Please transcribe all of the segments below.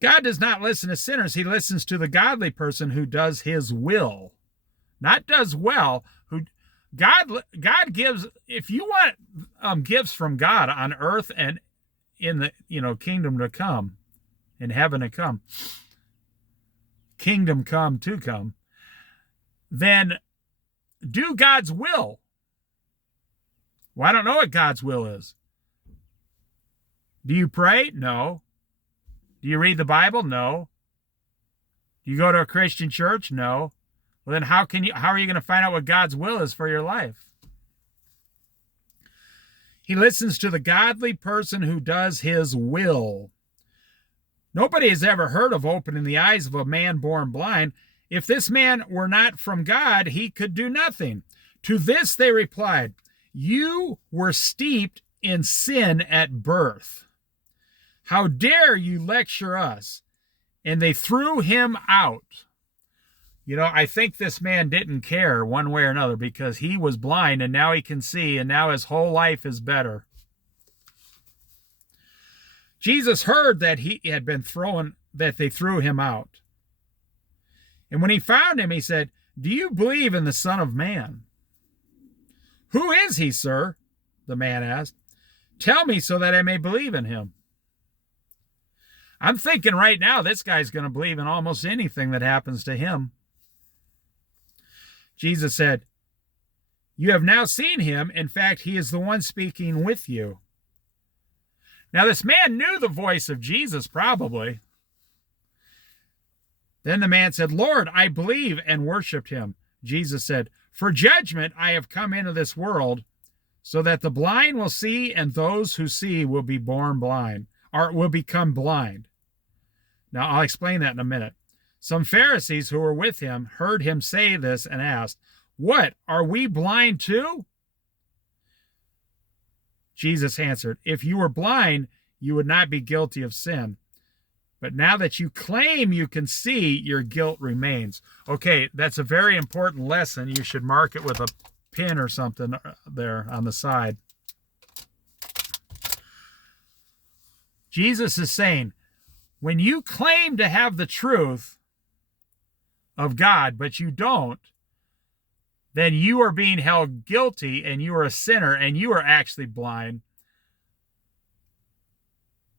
God does not listen to sinners. He listens to the godly person who does his will, not does well. Who God gives. If you want gifts from God on earth and in the kingdom to come, in heaven to come, kingdom come to come, then do God's will. Well, I don't know what God's will is. Do you pray? No. Do you read the Bible? No. Do you go to a Christian church? No. Well, then how are you going to find out what God's will is for your life? He listens to the godly person who does his will. Nobody has ever heard of opening the eyes of a man born blind. If this man were not from God, he could do nothing. To this they replied, you were steeped in sin at birth. How dare you lecture us? And they threw him out. I think this man didn't care one way or another because he was blind and now he can see and now his whole life is better. Jesus heard that that they threw him out. And when he found him, he said, do you believe in the Son of Man? Who is he, sir? The man asked. Tell me so that I may believe in him. I'm thinking right now this guy's going to believe in almost anything that happens to him. Jesus said, you have now seen him. In fact, he is the one speaking with you. Now, this man knew the voice of Jesus, probably. Then the man said, Lord, I believe, and worshiped him. Jesus said, for judgment I have come into this world, so that the blind will see, and those who see will be born blind, or will become blind. Now, I'll explain that in a minute. Some Pharisees who were with him heard him say this and asked, what, are we blind too? Jesus answered, if you were blind, you would not be guilty of sin. But now that you claim you can see, your guilt remains. Okay, that's a very important lesson. You should mark it with a pin or something there on the side. Jesus is saying, when you claim to have the truth of God, but you don't, then you are being held guilty and you are a sinner and you are actually blind.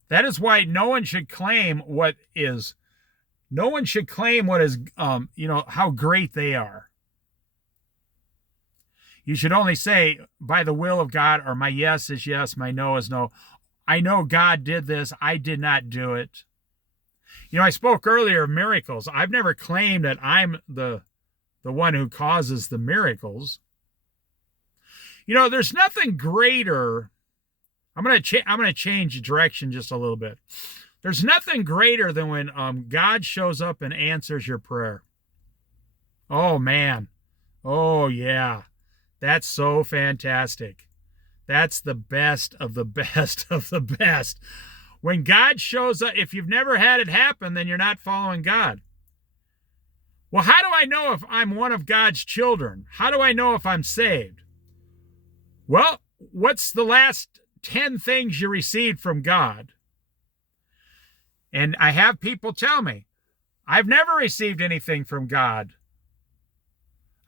That is why no one should claim what is how great they are. You should only say, by the will of God, or my yes is yes, my no is no. I know God did this. I did not do it. I spoke earlier of miracles. I've never claimed that I'm the one who causes the miracles. There's nothing greater. I'm going to change direction just a little bit. There's nothing greater than when God shows up and answers your prayer. Oh, man. Oh, yeah. That's so fantastic. That's the best of the best of the best. When God shows up, if you've never had it happen, then you're not following God. Well, how do I know if I'm one of God's children? How do I know if I'm saved? Well, what's the last 10 things you received from God? And I have people tell me, I've never received anything from God.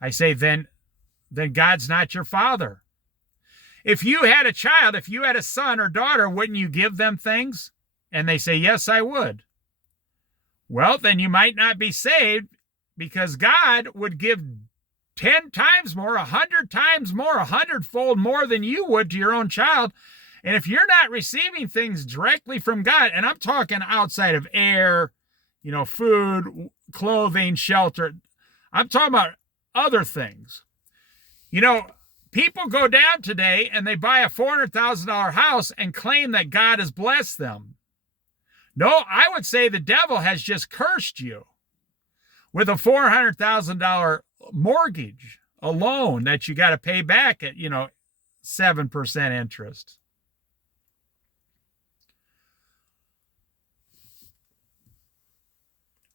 I say, then God's not your father. If you had a child, if you had a son or daughter, wouldn't you give them things? And they say, yes, I would. Well, then you might not be saved, because God would give 10 times more, 100 times more, 100-fold more than you would to your own child. And if you're not receiving things directly from God, and I'm talking outside of air, food, clothing, shelter, I'm talking about other things. People go down today and they buy a $400,000 house and claim that God has blessed them. No, I would say the devil has just cursed you with a $400,000 mortgage, a loan that you got to pay back at, 7% interest.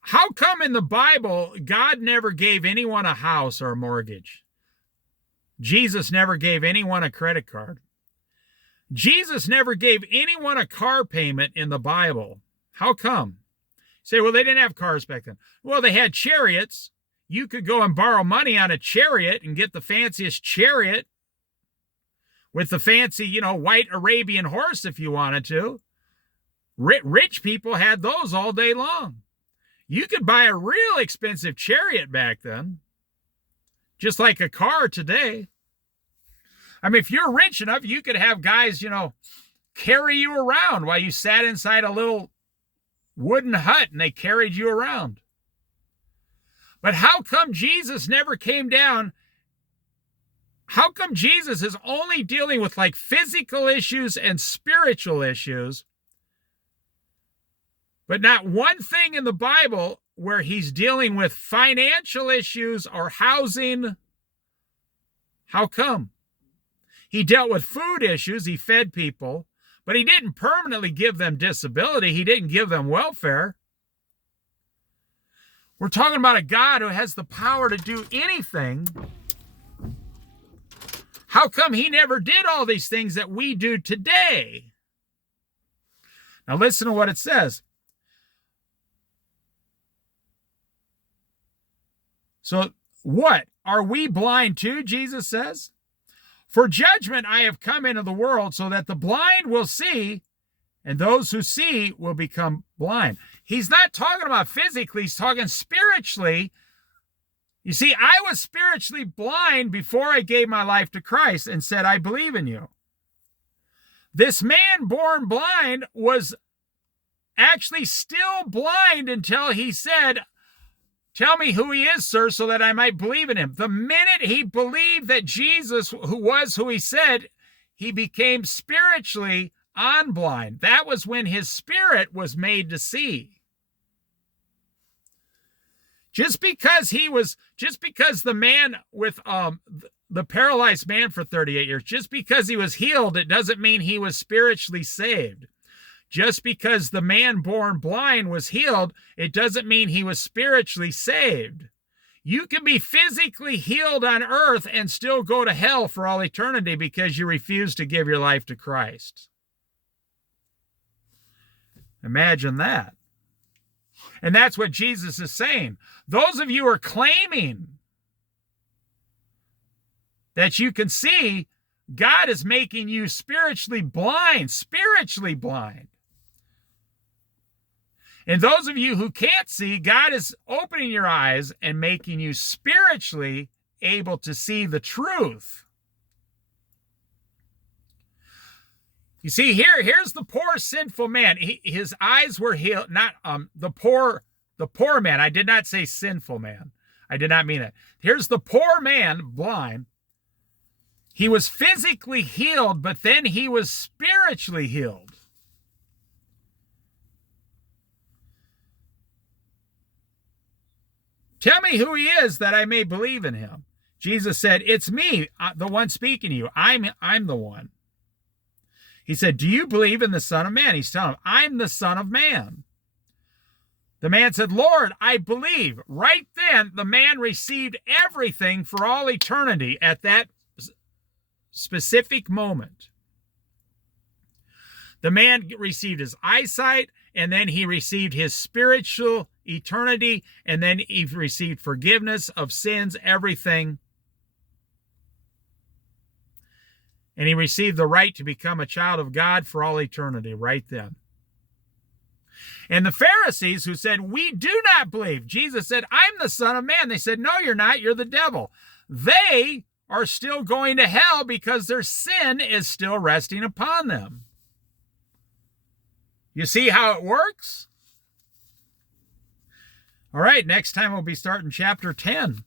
How come in the Bible, God never gave anyone a house or a mortgage? Jesus never gave anyone a credit card. Jesus never gave anyone a car payment in the Bible. How come? Say, well, they didn't have cars back then. Well, they had chariots. You could go and borrow money on a chariot and get the fanciest chariot with the fancy, white Arabian horse if you wanted to. Rich people had those all day long. You could buy a real expensive chariot back then, just like a car today. I mean, if you're rich enough, you could have guys, carry you around while you sat inside a little wooden hut and they carried you around. But how come Jesus never came down? How come Jesus is only dealing with like physical issues and spiritual issues, but not one thing in the Bible where he's dealing with financial issues or housing? How come? He dealt with food issues. He fed people, but he didn't permanently give them disability. He didn't give them welfare. We're talking about a God who has the power to do anything. How come he never did all these things that we do today? Now listen to what it says. So what? Are we blind too, Jesus says? For judgment I have come into the world so that the blind will see, and those who see will become blind. He's not talking about physically, he's talking spiritually. You see, I was spiritually blind before I gave my life to Christ and said, I believe in you. This man born blind was actually still blind until he said, tell me who he is, sir, so that I might believe in him. The minute he believed that Jesus who was who he said, he became spiritually unblind. That was when his spirit was made to see. Just because the man with the paralyzed man for 38 years, just because he was healed, it doesn't mean he was spiritually saved. Just because the man born blind was healed, it doesn't mean he was spiritually saved. You can be physically healed on earth and still go to hell for all eternity because you refuse to give your life to Christ. Imagine that. And that's what Jesus is saying. Those of you who are claiming that you can see, God is making you spiritually blind. And those of you who can't see, God is opening your eyes and making you spiritually able to see the truth. You see, here's the poor sinful man. His eyes were healed, not the poor man. I did not say sinful man. I did not mean that. Here's the poor man, blind. He was physically healed, but then he was spiritually healed. Tell me who he is that I may believe in him. Jesus said, it's me, the one speaking to you. I'm the one. He said, do you believe in the Son of Man? He's telling him, I'm the Son of Man. The man said, Lord, I believe. Right then, the man received everything for all eternity at that specific moment. The man received his eyesight, and then he received his spiritual eternity, and then he received forgiveness of sins, everything. And he received the right to become a child of God for all eternity right then. And the Pharisees who said, we do not believe. Jesus said, I'm the Son of Man. They said, no, you're not. You're the devil. They are still going to hell because their sin is still resting upon them. You see how it works? All right, next time we'll be starting chapter 10.